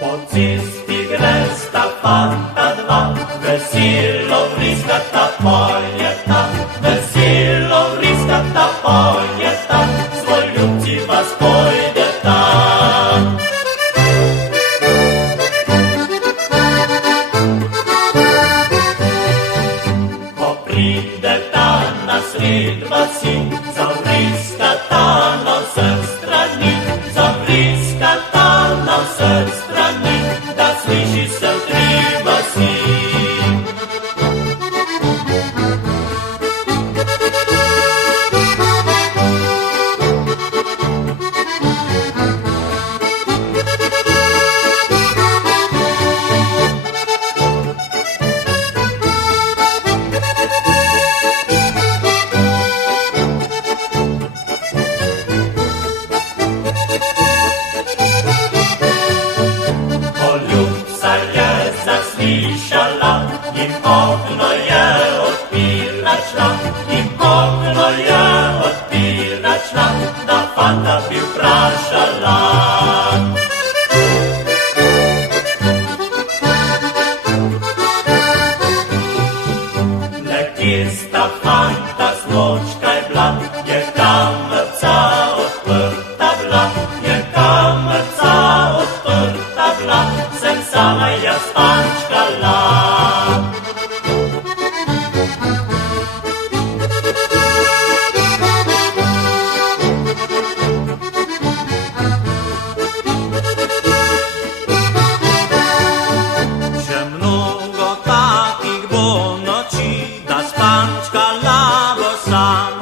Policisti gresta fanta dva, veselo vriskata poljeta, veselo vriskata poljeta, svoj ljubci vas pojdeta. Ko prideta na sred vasi, zavriskata na vseh strani, zavriskata na vseh strani, da sliši se v tri vasi. Zaslišala in okno je odpiračla, in okno je odpiračla, da fanta bi vprašala. Le kje sta fanta smočka je bila, je kamerca odprta bila, je kamerca odprta bila, sem sama jaz pančkala. Še mnogo takih bo noči, da spančkala bo sama.